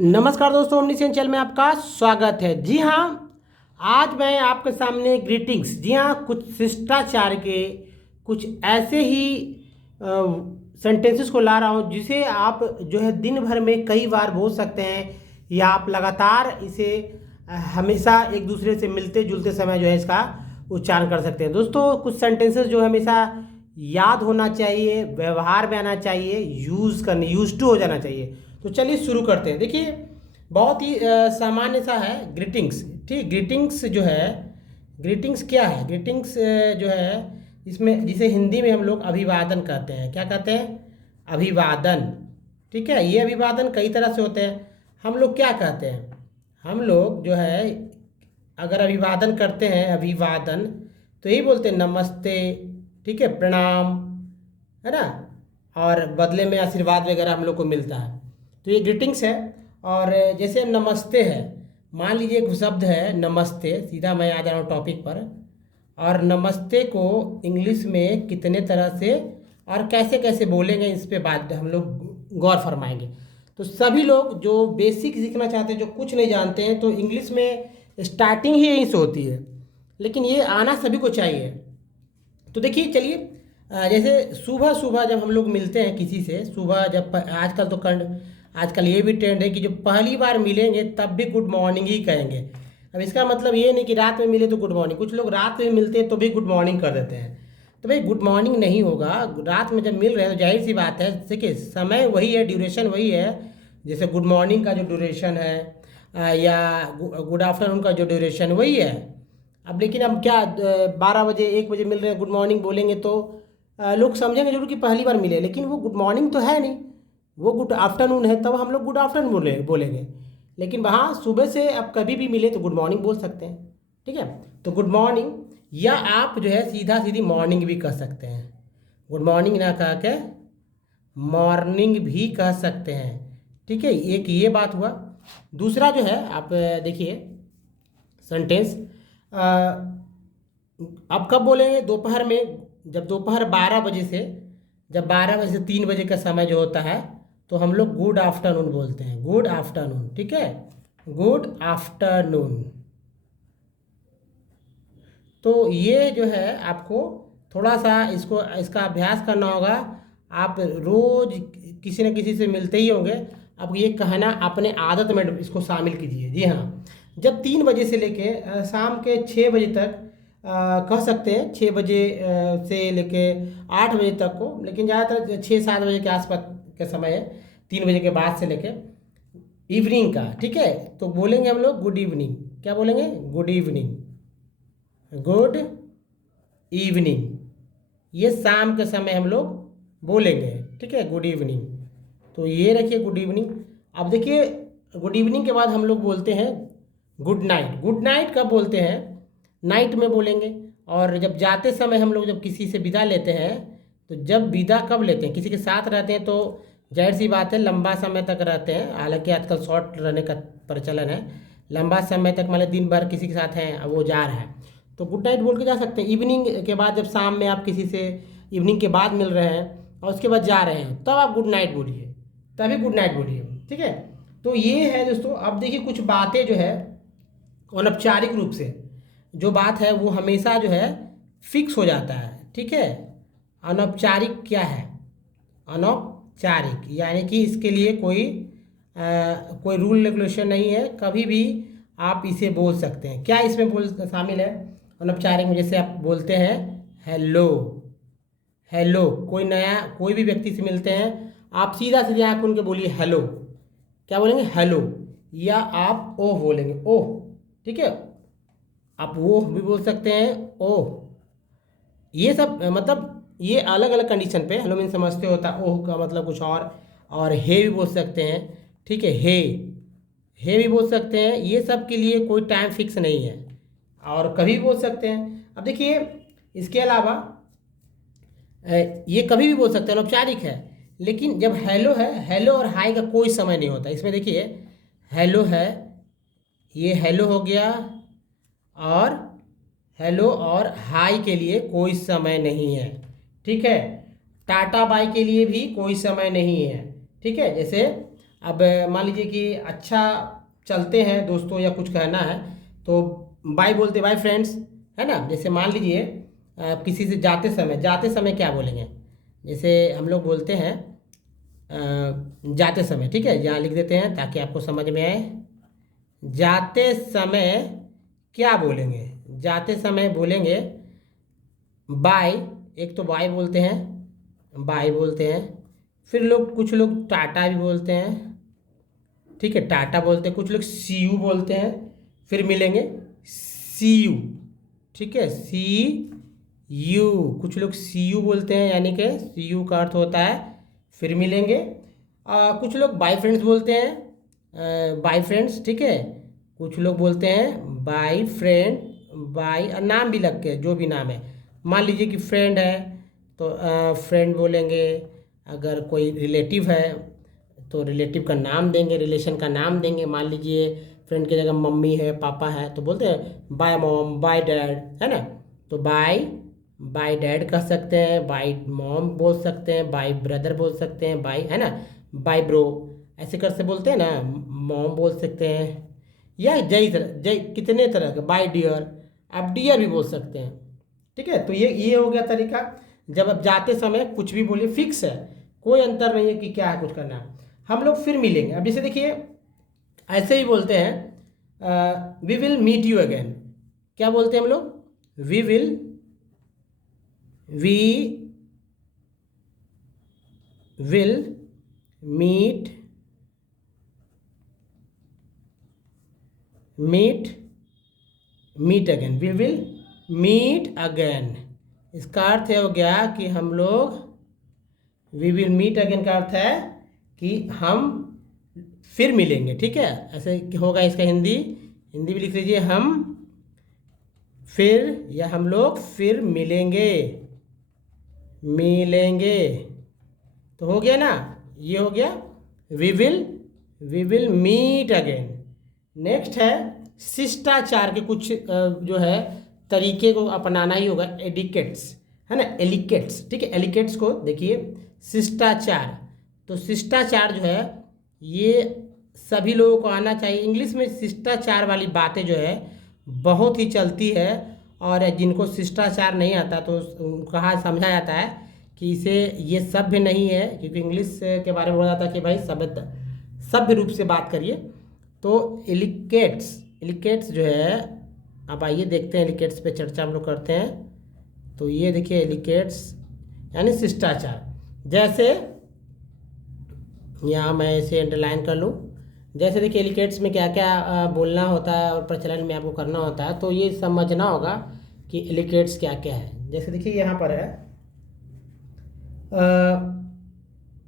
नमस्कार दोस्तों, ओमनीसेंस चैनल में आपका स्वागत है। जी हाँ, आज मैं आपके सामने ग्रीटिंग्स, जी हाँ, कुछ शिष्टाचार के कुछ ऐसे ही सेंटेंसेस को ला रहा हूँ जिसे आप जो है दिन भर में कई बार बोल सकते हैं, या आप लगातार इसे हमेशा एक दूसरे से मिलते जुलते समय जो है इसका उच्चारण कर सकते हैं। दोस्तों, कुछ सेंटेंसेस जो हमेशा याद होना चाहिए, व्यवहार में आना चाहिए, यूज टू हो जाना चाहिए। तो चलिए शुरू करते हैं। देखिए, बहुत ही सामान्य सा है ग्रीटिंग्स। ठीक, ग्रीटिंग्स जो है, ग्रीटिंग्स क्या है? ग्रीटिंग्स जो है इसमें, जिसे हिंदी में हम लोग अभिवादन कहते हैं। क्या कहते हैं? अभिवादन। ठीक है, ये अभिवादन कई तरह से होते हैं। हम लोग क्या कहते हैं? हम लोग जो है अगर अभिवादन करते हैं, अभिवादन, तो यही बोलते हैं नमस्ते, ठीक है, प्रणाम, है ना, और बदले में आशीर्वाद वगैरह हम लोग को मिलता है। तो ये ग्रीटिंग्स है। और जैसे नमस्ते है, मान लीजिए एक शब्द है नमस्ते, सीधा मैं आ जा रहा हूँ टॉपिक पर। और नमस्ते को इंग्लिश में कितने तरह से और कैसे कैसे बोलेंगे, इस पे बात हम लोग गौर फरमाएंगे। तो सभी लोग जो बेसिक सीखना चाहते हैं, जो कुछ नहीं जानते हैं, तो इंग्लिश में स्टार्टिंग ही यहीं से होती है, लेकिन ये आना सभी को चाहिए। तो देखिए, चलिए, जैसे सुबह सुबह जब हम लोग मिलते हैं किसी से, सुबह जब आजकल ये भी ट्रेंड है कि जो पहली बार मिलेंगे तब भी गुड मॉर्निंग ही कहेंगे। अब इसका मतलब ये नहीं कि रात में मिले तो गुड मॉर्निंग, कुछ लोग रात में मिलते हैं तो भी गुड मॉर्निंग कर देते हैं। तो भाई, गुड मॉर्निंग नहीं होगा। रात में जब मिल रहे हैं तो जाहिर सी बात है, देखिए समय वही है, ड्यूरेशन वही है। जैसे गुड मॉर्निंग का जो ड्यूरेशन है या गुड आफ्टरनून का जो ड्यूरेशन वही है। अब लेकिन अब क्या, 12 बजे 1 बजे मिल रहे हैं, गुड मॉर्निंग बोलेंगे तो लोग समझेंगे जरूर कि पहली बार मिले, लेकिन वो गुड मॉर्निंग तो है नहीं, वो गुड आफ्टरनून है, तब हम लोग गुड आफ्टरनून बोलेंगे। लेकिन वहाँ सुबह से अब कभी भी मिले तो गुड मॉर्निंग बोल सकते हैं। ठीक है, तो गुड मॉर्निंग, या आप जो है सीधा सीधी मॉर्निंग भी कह सकते हैं। गुड मॉर्निंग ना कह के मॉर्निंग भी कह सकते हैं। ठीक है, एक ये बात हुआ। दूसरा जो है, आप देखिए सेंटेंस, अब कब बोलेंगे? दोपहर में, जब दोपहर 12 बजे से, जब 12 बजे से 3 बजे का समय जो होता है, तो हम लोग गुड आफ्टरनून बोलते हैं। गुड आफ्टरनून, ठीक है, गुड आफ्टरनून। तो ये जो है आपको थोड़ा सा इसका अभ्यास करना होगा। आप रोज किसी न किसी से मिलते ही होंगे, अब ये कहना अपने आदत में इसको शामिल कीजिए। जी हाँ, जब 3 बजे से लेके शाम के 6 बजे तक कह सकते हैं, 6 बजे से लेके 8 बजे तक को, लेकिन ज़्यादातर 6-7 बजे के आसपास का समय है, 3 बजे के बाद से लेके इवनिंग का। ठीक है, तो बोलेंगे हम लोग गुड इवनिंग। क्या बोलेंगे? Good evening, good evening. ये शाम के समय हम लोग बोलेंगे। ठीक है, गुड इवनिंग। तो ये रखिए गुड इवनिंग। अब देखिए, गुड इवनिंग के बाद हम लोग बोलते हैं गुड नाइट। गुड नाइट कब बोलते हैं? नाइट में बोलेंगे। और जब जाते समय हम लोग जब किसी से विदा लेते हैं, तो जब विदा कब लेते हैं? किसी के साथ रहते हैं तो जाहिर सी बात है लंबा समय तक रहते हैं, हालांकि आजकल शॉर्ट रहने का प्रचलन है। लंबा समय तक मतलब दिन भर किसी के साथ हैं, अब वो जा रहा है, तो गुड नाइट बोल के जा सकते हैं। इवनिंग के बाद, जब शाम में आप किसी से इवनिंग के बाद मिल रहे हैं और उसके बाद जा रहे हैं, तब आप गुड नाइट बोलिए, तभी गुड नाइट बोलिए। ठीक है, तो ये है दोस्तों। अब देखिए, कुछ बातें जो है अनौपचारिक रूप से जो बात है वो हमेशा जो है फिक्स हो जाता है। ठीक है, अनौपचारिक क्या है? अनौपचारिक यानी कि इसके लिए कोई रूल रेगुलेशन नहीं है, कभी भी आप इसे बोल सकते हैं। क्या इसमें बोल शामिल है अनौपचारिक में? जैसे आप बोलते हैं हेलो, हेलो, कोई भी व्यक्ति से मिलते हैं, आप सीधा सीधा आँख उनके बोलिए हेलो। क्या बोलेंगे? हेलो। या आप ओह बोलेंगे, ओह। ठीक है, आप वो भी बोल सकते हैं, ओह। ये सब मतलब ये अलग अलग कंडीशन पे हेलो मीन समझते होता, ओह का मतलब कुछ और हे भी बोल सकते हैं। ठीक है, हे भी बोल सकते हैं। ये सब के लिए कोई टाइम फिक्स नहीं है, और कभी भी बोल सकते हैं। अब देखिए, इसके अलावा ये कभी भी बोल सकते हैं, अनौपचारिक है। लेकिन जब हेलो है, हेलो और हाय का कोई समय नहीं होता इसमें। देखिए, हेलो है, ये हेलो हो गया, और हेलो और हाय के लिए कोई समय नहीं है। ठीक है, टाटा बाय के लिए भी कोई समय नहीं है। ठीक है, जैसे अब मान लीजिए कि अच्छा चलते हैं दोस्तों या कुछ कहना है तो बाय बोलते, बाय फ्रेंड्स, है ना। जैसे मान लीजिए किसी से जाते समय क्या बोलेंगे, जैसे हम लोग बोलते हैं जाते समय, ठीक है, यहाँ लिख देते हैं ताकि आपको समझ में आए। जाते समय क्या बोलेंगे, जाते समय बोलेंगे बाय। एक तो बाय बोलते हैं, बाय बोलते हैं। फिर कुछ लोग टाटा भी बोलते हैं, ठीक है, टाटा बोलते हैं। कुछ लोग सी यू बोलते हैं, फिर मिलेंगे, सी यू, ठीक है, सी यू। कुछ लोग सी यू बोलते हैं, यानी कि सी यू का अर्थ होता है फिर मिलेंगे। कुछ लोग बाय फ्रेंड्स बोलते हैं, बाय फ्रेंड्स, ठीक है। कुछ लोग बोलते हैं बाय फ्रेंड, बाय नाम भी लग के, जो भी नाम है, मान लीजिए कि फ्रेंड है तो फ्रेंड बोलेंगे। अगर कोई रिलेटिव है तो रिलेटिव का नाम देंगे, रिलेशन का नाम देंगे। मान लीजिए फ्रेंड की जगह मम्मी है, पापा है, तो बोलते हैं बाय मॉम, बाय डैड, है ना। तो बाय डैड कह सकते हैं, बाय मॉम बोल सकते हैं, बाय ब्रदर बोल सकते हैं, बाय, है ना, बाय ब्रो, ऐसे कर से बोलते हैं ना। मॉम बोल सकते हैं, या जय कितने तरह के, बाय डियर, आप डियर भी बोल सकते हैं, ठीक है। तो ये हो गया तरीका। जब आप जाते समय कुछ भी बोलिए, फिक्स है, कोई अंतर नहीं है कि क्या है कुछ करना है। हम लोग फिर मिलेंगे। अब जैसे देखिए ऐसे ही बोलते हैं we will meet you again. क्या बोलते हैं हम लोग, we will meet again, we will meet again. इसका अर्थ हो गया कि हम लोग, वी विल मीट अगेन का अर्थ है कि हम फिर मिलेंगे, ठीक है। ऐसे होगा इसका हिंदी भी लिख लीजिए, हम फिर, या हम लोग फिर मिलेंगे, तो हो गया ना, ये हो गया we will meet again. Next है शिष्टाचार के कुछ जो है तरीके को अपनाना ही होगा, एडिकेट्स, है ना, एलिकेट्स, ठीक है। एलिकेट्स को देखिए, शिष्टाचार, तो शिष्टाचार जो है ये सभी लोगों को आना चाहिए। इंग्लिश में शिष्टाचार वाली बातें जो है बहुत ही चलती है, और जिनको शिष्टाचार नहीं आता तो कहा समझा जाता है कि इसे, ये सभ्य नहीं है, क्योंकि इंग्लिश के बारे में बोला जाता है कि भाई सभ्य रूप से बात करिए। तो एलिकेट्स जो है, अब आइए देखते हैं, एलिकेट्स पे चर्चा हम लोग करते हैं। तो ये देखिए एलिकेट्स यानी शिष्टाचार। जैसे यहाँ मैं इसे अंडरलाइन कर लूँ, जैसे देखिए एलिकेट्स में क्या क्या बोलना होता है और प्रचलन में आपको करना होता है, तो ये समझना होगा कि एलिकेट्स क्या क्या है। जैसे देखिए यहाँ पर है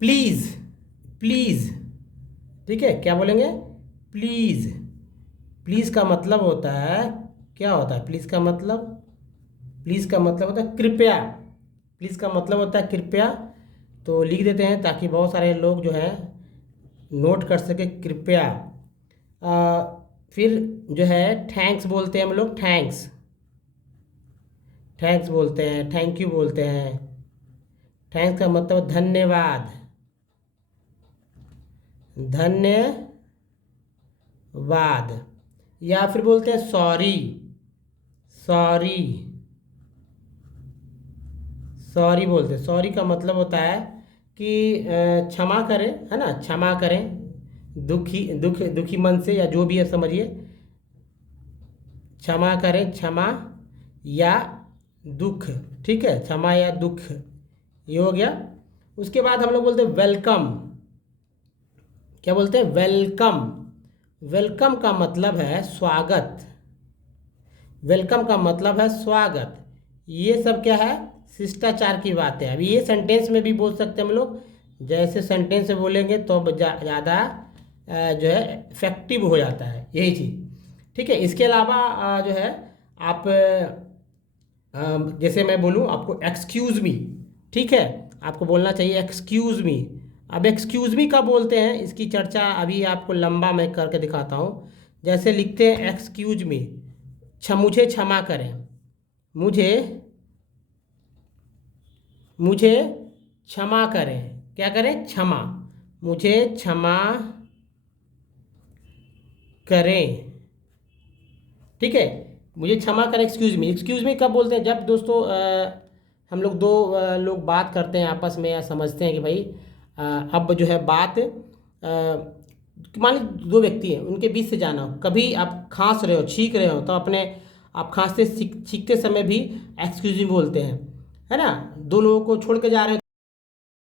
प्लीज़, ठीक है, क्या बोलेंगे, प्लीज़ का मतलब होता है, क्या होता है प्लीज़ का मतलब होता है कृपया। प्लीज़ का मतलब होता है कृपया। तो लिख देते हैं ताकि बहुत सारे लोग जो है नोट कर सके, कृपया। फिर जो है थैंक्स बोलते हैं हम लोग, थैंक्स बोलते हैं, थैंक यू बोलते हैं। थैंक्स का मतलब धन्यवाद, या फिर बोलते हैं सॉरी बोलते हैं। सॉरी का मतलब होता है कि क्षमा करें, है ना, क्षमा करें, दुखी मन से, या जो भी है समझिए, क्षमा करें, क्षमा या दुख, ठीक है, क्षमा या दुख, ये हो गया। उसके बाद हम लोग बोलते हैं वेलकम। क्या बोलते हैं, वेलकम का मतलब है स्वागत, ये सब क्या है, शिष्टाचार की बात है। अभी ये सेंटेंस में भी बोल सकते हैं हम लोग, जैसे सेंटेंस में बोलेंगे तो ज़्यादा जो है इफेक्टिव हो जाता है, यही चीज़, ठीक है। इसके अलावा जो है आप जैसे मैं बोलूँ आपको एक्सक्यूज़ मी, ठीक है, आपको बोलना चाहिए एक्सक्यूज़ मी। अब एक्सक्यूज़ मी कब बोलते हैं, इसकी चर्चा अभी आपको लंबा मैं करके दिखाता हूँ। जैसे लिखते हैं एक्सक्यूज मी, मुझे क्षमा करें, मुझे क्षमा करें, क्या करें, क्षमा, मुझे क्षमा करें। ठीक है, मुझे क्षमा करें, एक्सक्यूज़ मी कब बोलते हैं? जब दोस्तों हम लोग दो लोग बात करते हैं आपस में, या समझते हैं कि भाई अब जो है बात मान लीजिए दो व्यक्ति हैं, उनके बीच से जाना हो, कभी आप खांस रहे हो, छींक रहे हो, तो अपने आप खांसते छींकते समय भी एक्सक्यूज़ मी बोलते हैं, है ना? दो लोगों को छोड़ के जा रहे हो